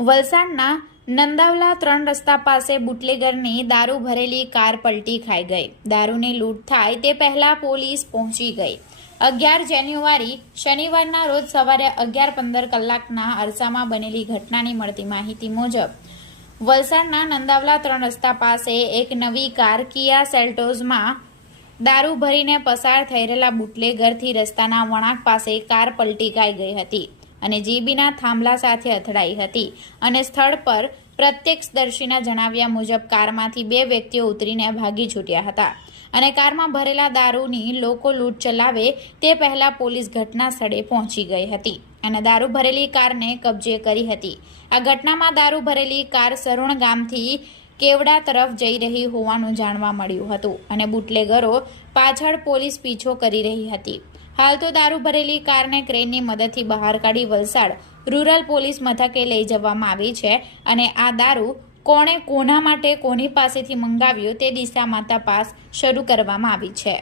વલસાડના નંદાવલા 3 રસ્તા પાસે બુટલેગરની દારૂ ભરેલી કાર પલટી ખાઈ ગઈ। દારૂની લૂંટ થાય તે પહેલા પોલીસ પહોંચી ગઈ। 11 જાન્યુઆરી શનિવારના રોજ સવારે 11:15 કલાકના અરસામાં બનેલી ઘટનાની મળતી માહિતી મુજબ વલસાડના નંદાવલા 3 રસ્તા પાસે એક નવી કાર કિયા સેલ્ટોઝમાં દારૂ ભરીને પસાર થઈ રહેલા બુટલેગરથી રસ્તાના વળાંક પાસે કાર પલટી ખાઈ ગઈ હતી અને જીબીના થાંભલા સાથે અથડાઈ હતી અને સ્થળ પર પ્રત્યક્ષદર્શીના જણાવ્યા મુજબ કારમાંથી 2 વ્યક્તિઓ ઉતરીને ભાગી છૂટ્યા હતા અને કારમાં ભરેલા દારૂની લોકો લૂંટ ચલાવે તે પહેલા પોલીસ ઘટના સ્થળે પહોંચી ગઈ હતી અને દારૂ ભરેલી કારને કબજે કરી હતી। આ ઘટનામાં દારૂ ભરેલી કાર સરુણ ગામથી કેવડા તરફ જઈ રહી હોવાનું જાણવા મળ્યું હતું અને બુટલેગરો પાછળ પોલીસ પીછો કરી રહી હતી। હાલ તો દારૂ ભરેલી કારને ક્રેનની મદદથી બહાર કાઢી વલસાડ રૂરલ પોલીસ મથકે લઈ જવામાં આવી છે અને આ દારૂ કોણે કોના માટે કોની પાસેથી મંગાવ્યો તે દિશામાં તપાસ શરૂ કરવામાં આવી છે।